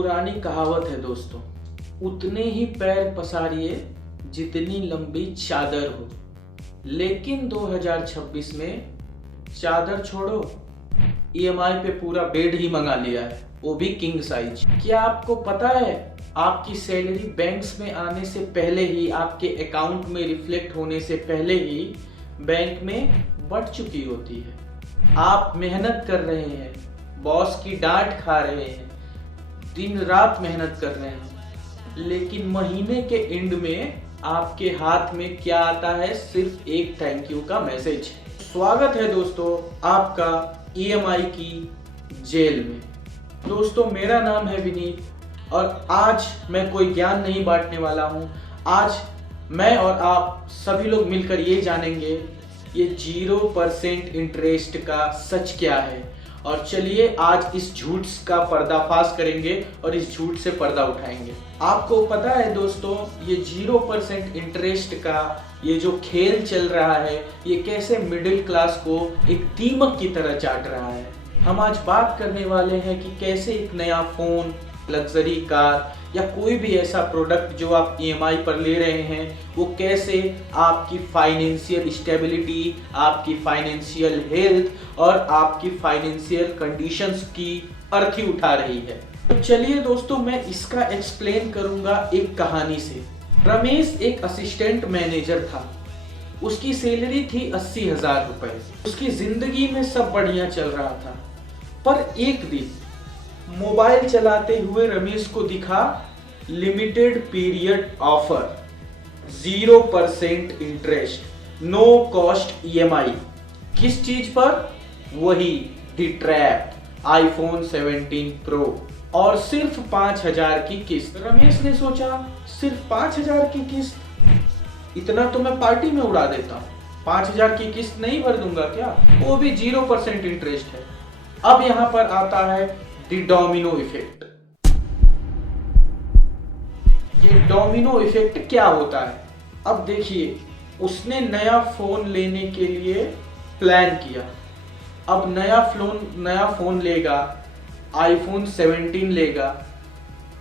पुरानी कहावत है दोस्तों, उतने ही पैर पसारिए जितनी लंबी चादर हो। लेकिन 2026 में चादर छोड़ो, ईएमआई पे पूरा बेड ही मंगा लिया है, वो भी किंग साइज। क्या आपको पता है आपकी सैलरी बैंक्स में आने से पहले ही, आपके अकाउंट में रिफ्लेक्ट होने से पहले ही बैंक में बढ़ चुकी होती है। आप मेहनत कर रहे हैं, बॉस की डांट खा रहे हैं, दिन रात मेहनत कर रहे हैं, लेकिन महीने के एंड में आपके हाथ में क्या आता है? सिर्फ एक थैंक यू का मैसेज। स्वागत है दोस्तों आपका ईएमआई की जेल में। दोस्तों मेरा नाम है विनीत और आज मैं कोई ज्ञान नहीं बांटने वाला हूं। आज मैं और आप सभी लोग मिलकर ये जानेंगे ये 0% इंटरेस्ट का सच क्या है। और चलिए आज इस झूठ का पर्दाफाश करेंगे और इस झूठ से पर्दा उठाएंगे। आपको पता है दोस्तों, ये 0% इंटरेस्ट का ये जो खेल चल रहा है, ये कैसे मिडिल क्लास को एक दीमक की तरह चाट रहा है। हम आज बात करने वाले हैं कि कैसे एक नया फोन, लग्जरी कार या कोई भी ऐसा प्रोडक्ट जो आप ईएमआई पर ले रहे हैं, वो कैसे आपकी फाइनेंशियल स्टेबिलिटी, आपकी फाइनेंशियल हेल्थ और आपकी फाइनेंशियल कंडीशंस की अर्थी उठा रही है। तो चलिए दोस्तों, मैं इसका एक्सप्लेन करूंगा एक कहानी से। रमेश एक असिस्टेंट मैनेजर था। उसकी सैलरी थी 80,000 रुपए। उसकी जिंदगी में सब बढ़िया चल रहा था, पर एक दिन मोबाइल चलाते हुए रमेश को दिखा limited period offer, 0% interest, no cost EMI. किस चीज पर? वही दी ट्रैप आईफोन 17 प्रो और सिर्फ 5,000 की किस्त। रमेश ने सोचा सिर्फ 5,000 की किस्त, इतना तो मैं पार्टी में उड़ा देता हूं। 5,000 की किस्त नहीं भर दूंगा क्या? वो भी 0% इंटरेस्ट है। अब यहां पर आता है द डोमिनो इफेक्ट। ये डोमिनो इफेक्ट क्या होता है? अब देखिए, उसने नया फोन लेने के लिए प्लान किया। अब नया फोन लेगा, आईफोन 17 लेगा,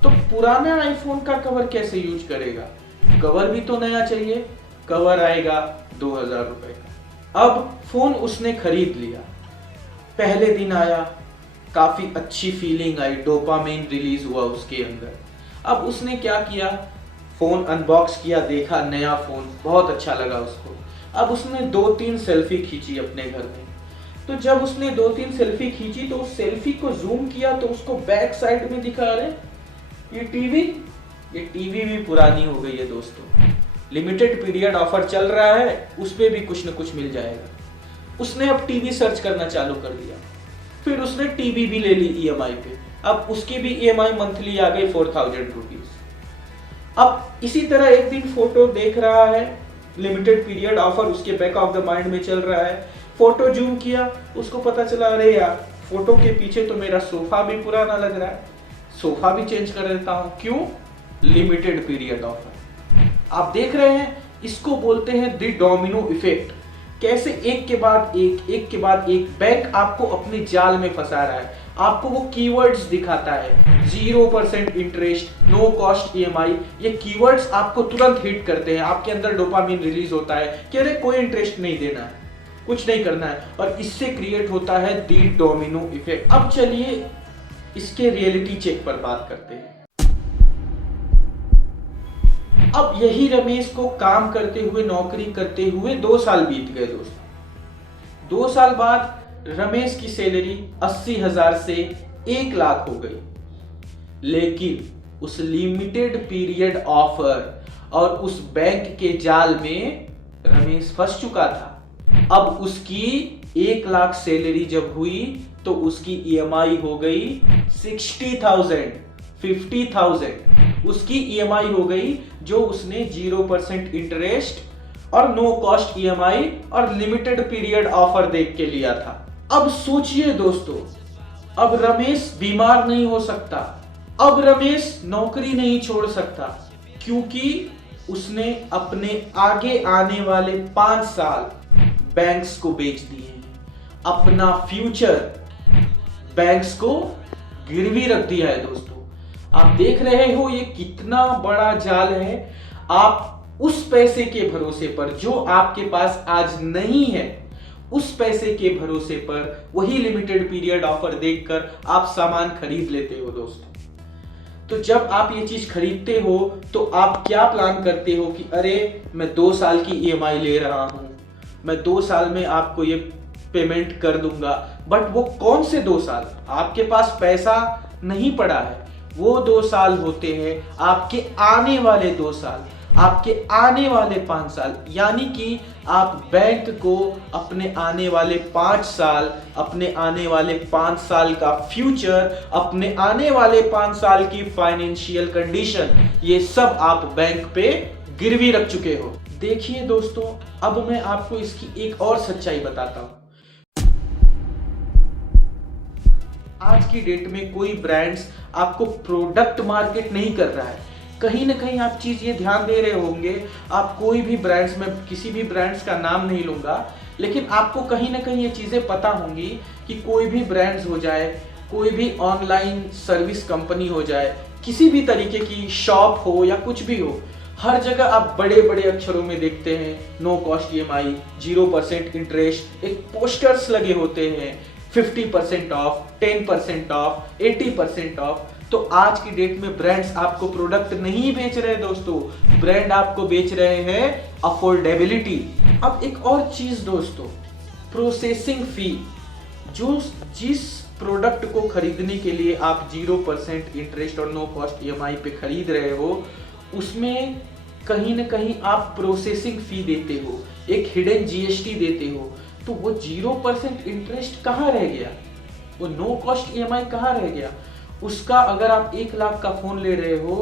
तो पुराना आईफोन का कवर कैसे यूज करेगा? कवर भी तो नया चाहिए। कवर आएगा 2,000 रुपए का। अब फोन उसने खरीद लिया। पहले दिन आया, काफी अच्छी फीलिंग आई, डोपामाइन रिलीज हुआ उसके अंदर। अब उसने क्या किया, फोन अनबॉक्स किया, देखा नया फोन, बहुत अच्छा लगा उसको। अब उसने 2-3 सेल्फी खींची अपने घर में। तो जब उसने 2-3 सेल्फी खींची तो उस सेल्फी को जूम किया तो उसको बैक साइड में दिखा रहे ये टीवी भी पुरानी हो गई है दोस्तों। लिमिटेड पीरियड ऑफर चल रहा है, उस पे भी कुछ न कुछ मिल जाएगा। उसने अब टीवी सर्च करना चालू कर दिया। फिर उसने टीवी भी ले ली ईएमआई पे। अब उसकी भी ईएमआई मंथली आ गई 4,000 रुपीज। अब इसी तरह एक दिन फोटो देख रहा है, लिमिटेड पीरियड ऑफर उसके बैक ऑफ द माइंड में चल रहा है। फोटो जूम किया, उसको पता चला अरे यार, फोटो के पीछे तो मेरा सोफा भी पुराना लग रहा है, सोफा भी चेंज कर देता हूं। क्यों? Limited period offer. आप देख रहे हैं, इसको बोलते हैं द डोमिनो इफेक्ट। कैसे एक के बाद एक बैंक आपको अपने जाल में फंसा रहा है। आपको वो कीवर्ड्स दिखाता है, 0% इंटरेस्ट, नो कॉस्ट ईएमआई। ये कीवर्ड्स आपको तुरंत हिट करते हैं, आपके अंदर डोपामिन रिलीज होता है कि अरे कोई इंटरेस्ट नहीं देना है, कुछ नहीं करना है, और इससे क्रिएट होता है दी डोमिनो इफेक्ट। अब चलिए इसके रियलिटी चेक पर बात करते हैं। अब यही रमेश को काम करते हुए, नौकरी करते हुए 2 साल बीत गए दोस्तों। 2 साल बाद रमेश की सैलरी 80,000 से 1 लाख हो गई। लेकिन उस लिमिटेड पीरियड ऑफर और उस बैंक के जाल में रमेश फंस चुका था। अब उसकी 1 लाख सैलरी जब हुई तो उसकी ईएमआई हो गई 60,000, 50,000 उसकी ईएमआई हो गई, जो उसने 0% इंटरेस्ट और नो कॉस्ट ईएमआई और लिमिटेड पीरियड ऑफर देख के लिया था। अब सोचिए दोस्तों, अब रमेश बीमार नहीं हो सकता, अब रमेश नौकरी नहीं छोड़ सकता, क्योंकि उसने अपने आगे आने वाले 5 साल बैंक्स को बेच दिए हैं। अपना फ्यूचर बैंक्स को गिरवी रख दिया है दोस्तों। आप देख रहे हो ये कितना बड़ा जाल है। आप उस पैसे के भरोसे पर जो आपके पास आज नहीं है, उस पैसे के भरोसे पर वही लिमिटेड पीरियड ऑफर देखकर आप सामान खरीद लेते हो दोस्तों। तो जब आप ये चीज खरीदते हो तो आप क्या प्लान करते हो कि अरे मैं 2 साल की ईएमआई ले रहा हूं, मैं 2 साल में आपको ये पेमेंट कर दूंगा। बट वो कौन से 2 साल? आपके पास पैसा नहीं पड़ा है। वो 2 साल होते हैं आपके आने वाले 2 साल, आपके आने वाले 5 साल। यानी कि आप बैंक को अपने आने वाले 5 साल, अपने आने वाले 5 साल का फ्यूचर, अपने आने वाले 5 साल की फाइनेंशियल कंडीशन, ये सब आप बैंक पे गिरवी रख चुके हो। देखिए दोस्तों, अब मैं आपको इसकी एक और सच्चाई बताता हूं। आज की डेट में कोई ब्रांड्स आपको प्रोडक्ट मार्केट नहीं कर रहा है। कहीं ना कहीं आप चीज ये ध्यान दे रहे होंगे, आप कोई भी ब्रांड्स में, किसी भी ब्रांड्स का नाम नहीं लूंगा, लेकिन आपको कहीं ना कहीं ये चीजें पता होंगी कि कोई भी ब्रांड्स हो जाए, कोई भी ऑनलाइन सर्विस कंपनी हो जाए, किसी भी तरीके की शॉप हो या कुछ भी हो, हर जगह आप बड़े बड़े अक्षरों में देखते हैं नो कॉस्ट ईएमआई, 0% इंटरेस्ट, एक पोस्टर्स लगे होते हैं 50% ऑफ, 10% ऑफ, 80% ऑफ। तो आज की डेट में ब्रांड्स आपको प्रोडक्ट नहीं बेच रहे दोस्तों, ब्रांड आपको बेच रहे हैं अफोर्डेबिलिटी। अब एक और चीज दोस्तों, प्रोसेसिंग फी। जिस प्रोडक्ट को खरीदने के लिए आप 0% इंटरेस्ट और नो कॉस्ट ईएमआई पे खरीद रहे हो, उसमें कहीं ना कहीं आप प्रोसेसिंग फी देते हो, एक हिडन जीएसटी देते हो। तो वो 0% इंटरेस्ट कहाँ रह गया? वो नो कॉस्ट ईएमआई कहाँ रह गया? उसका अगर आप 1 लाख का फोन ले रहे हो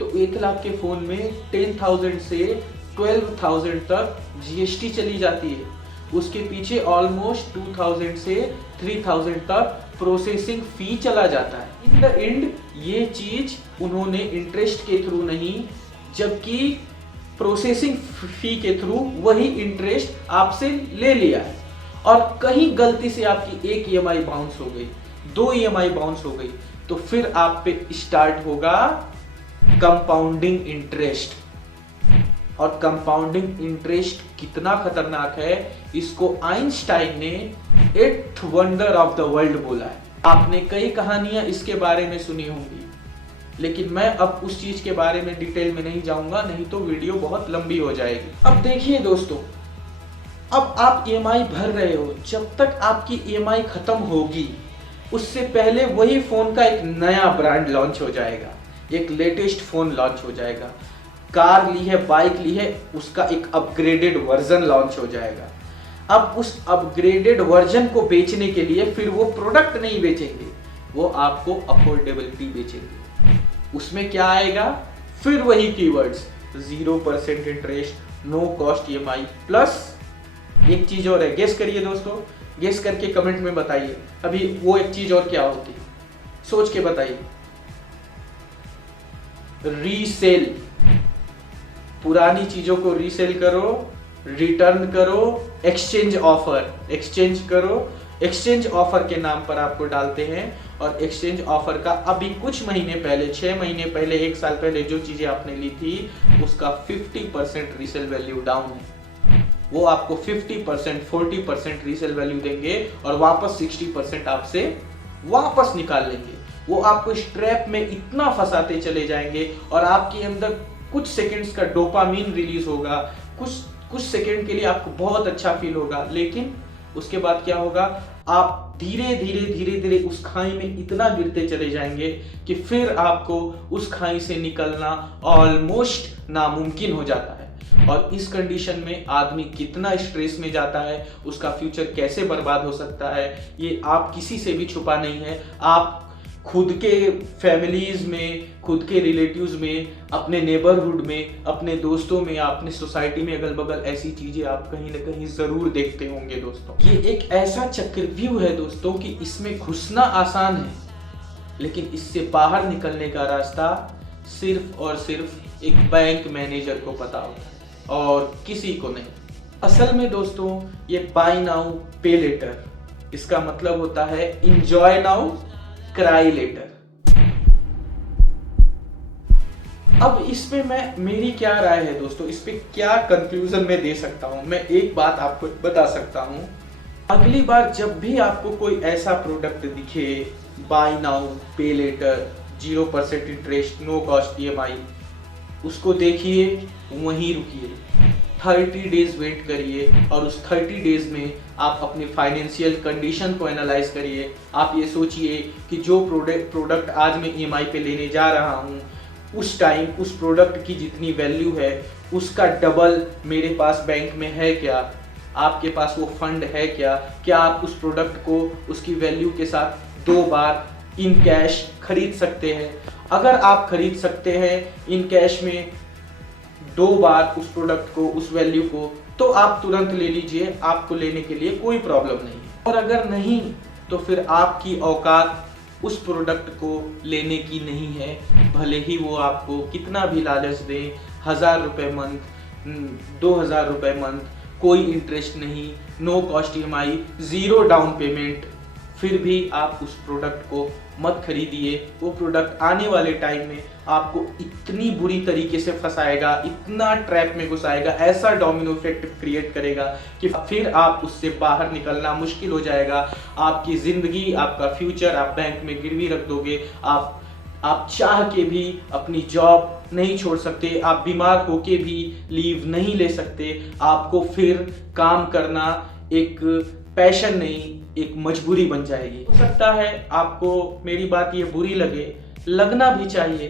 तो 1 लाख के फोन में 10,000 से 12,000 तक जीएसटी चली जाती है। उसके पीछे ऑलमोस्ट 2,000 से 3,000 तक प्रोसेसिंग फी चला जाता है। इन द एंड ये चीज उन्होंने इंटरेस्ट के थ्रू नहीं, जबकि प्रोसेसिंग फी के थ्रू वही इंटरेस्ट आपसे ले लिया है। और कहीं गलती से आपकी 1 ईएमआई बाउंस हो गई, 2 ईएमआई बाउंस हो गई, तो फिर आप पे स्टार्ट होगा कंपाउंडिंग इंटरेस्ट। और कंपाउंडिंग इंटरेस्ट कितना खतरनाक है, इसको आइंस्टाइन ने 8th wonder of the world बोला है। आपने कई कहानियां इसके बारे में सुनी होंगी, लेकिन मैं अब उस चीज के बारे में डिटेल में नहीं जाऊंगा, नहीं तो वीडियो बहुत लंबी हो जाएगी। अब देखिए दोस्तों, अब आप ईएमआई भर रहे हो, जब तक आपकी ईएमआई खत्म होगी उससे पहले वही फोन का एक नया ब्रांड लॉन्च हो जाएगा, एक लेटेस्ट फोन लॉन्च हो जाएगा। कार ली है, बाइक ली है, उसका एक अपग्रेडेड वर्जन लॉन्च हो जाएगा। अब उस अपग्रेडेड वर्जन को बेचने के लिए फिर वो प्रोडक्ट नहीं बेचेंगे, वो आपको अफोर्डेबिलिटी बेचेंगे। उसमें क्या आएगा? फिर वही keywords, 0% interest, no cost EMI, plus एक चीज और है। गेस करिए दोस्तों, गेस करके कमेंट में बताइए अभी वो एक चीज और क्या होती है, सोच के बताइए। रीसेल। पुरानी चीजों को रीसेल करो, रिटर्न करो, एक्सचेंज ऑफर, एक्सचेंज करो। एक्सचेंज ऑफर के नाम पर आपको डालते हैं, और एक्सचेंज ऑफर का अभी कुछ महीने पहले, 6 महीने पहले, 1 साल पहले जो चीजें आपने ली थी उसका 50% रीसेल वैल्यू डाउन है। वो आपको 50%, 40% रीसेल वैल्यू देंगे और वापस 60% आपसे वापस निकाल लेंगे। वो आपको इस ट्रैप में इतना फंसाते चले जाएंगे और आपके अंदर कुछ सेकंड्स का डोपामीन रिलीज होगा, कुछ सेकंड के लिए आपको बहुत अच्छा फील होगा, लेकिन उसके बाद क्या होगा? आप धीरे धीरे उस खाई में इतना गिरते चले जाएंगे कि फिर आपको उस खाई से निकलना ऑलमोस्ट नामुमकिन हो जाता है। और इस कंडीशन में आदमी कितना स्ट्रेस में जाता है, उसका फ्यूचर कैसे बर्बाद हो सकता है, ये आप किसी से भी छुपा नहीं है। आप खुद के फैमिलीज में, खुद के रिलेटिव्स में, अपने नेबरहुड में, अपने दोस्तों में, अपने सोसाइटी में अगल बगल ऐसी चीजें आप कहीं ना कहीं जरूर देखते होंगे दोस्तों। ये एक ऐसा चक्रव्यूह है दोस्तों कि इसमें घुसना आसान है, लेकिन इससे बाहर निकलने का रास्ता सिर्फ और सिर्फ एक बैंक मैनेजर को पता होता है और किसी को नहीं। असल में दोस्तों ये बाय नाउ पे लेटर, इसका मतलब होता है इंजॉय नाउ क्राई लेटर। अब इस पे मेरी क्या राय है दोस्तों, इस पे क्या कंक्लूजन मैं दे सकता हूँ। मैं एक बात आपको बता सकता हूँ, अगली बार जब भी आपको कोई ऐसा प्रोडक्ट दिखे, buy now pay later, 0% interest, no cost EMI, उसको देखिए, वहीं रुकिए, 30 डेज वेट करिए और उस 30 डेज में आप अपनी फाइनेंशियल कंडीशन को एनालाइज करिए। आप ये सोचिए कि जो प्रोडक्ट आज मैं EMI पे लेने जा रहा हूँ, उस टाइम उस प्रोडक्ट की जितनी वैल्यू है उसका डबल मेरे पास बैंक में है क्या, आपके पास वो फंड है क्या आप उस प्रोडक्ट को उसकी वैल्यू के साथ 2 बार इन कैश खरीद सकते हैं। अगर आप खरीद सकते हैं इन कैश में 2 बार उस प्रोडक्ट को, उस वैल्यू को, तो आप तुरंत ले लीजिए, आपको लेने के लिए कोई प्रॉब्लम नहीं है। और अगर नहीं तो फिर आपकी औकात उस प्रोडक्ट को लेने की नहीं है, भले ही वो आपको कितना भी लालच दे, 1000 रुपये मंथ, 2000 रुपये मंथ, कोई इंटरेस्ट नहीं, no cost EMI, 0 down payment, फिर भी आप उस प्रोडक्ट को मत खरीदिए। वो प्रोडक्ट आने वाले टाइम में आपको इतनी बुरी तरीके से फंसाएगा, इतना ट्रैप में घुसाएगा, ऐसा डोमिनो इफेक्ट क्रिएट करेगा कि फिर आप उससे बाहर निकलना मुश्किल हो जाएगा। आपकी ज़िंदगी, आपका फ्यूचर आप बैंक में गिरवी रख दोगे। आप चाह के भी अपनी जॉब नहीं छोड़ सकते, आप बीमार होके भी लीव नहीं ले सकते। आपको फिर काम करना एक पैशन नहीं, एक मजबूरी बन जाएगी। हो सकता है आपको मेरी बात ये बुरी लगे, लगना भी चाहिए,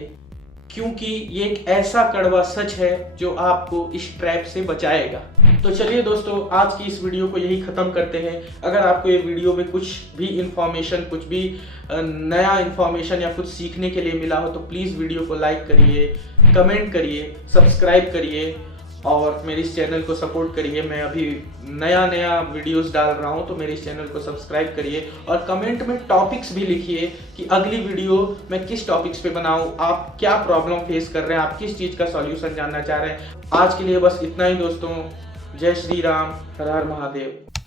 क्योंकि ये एक ऐसा कड़वा सच है जो आपको इस ट्रैप से बचाएगा। तो चलिए दोस्तों, आज की इस वीडियो को यही ख़त्म करते हैं। अगर आपको ये वीडियो में कुछ भी इंफॉर्मेशन, कुछ भी नया इंफॉर्मेशन या कुछ सीखने के लिए मिला हो तो प्लीज़ वीडियो को लाइक करिए, कमेंट करिए, सब्सक्राइब करिए और मेरे इस चैनल को सपोर्ट करिए। मैं अभी नया वीडियोस डाल रहा हूं, तो मेरे इस चैनल को सब्सक्राइब करिए और कमेंट में टॉपिक्स भी लिखिए कि अगली वीडियो मैं किस टॉपिक्स पे बनाऊं, आप क्या प्रॉब्लम फेस कर रहे हैं, आप किस चीज़ का सॉल्यूशन जानना चाह रहे हैं। आज के लिए बस इतना ही दोस्तों। जय श्री राम, हर हर महादेव।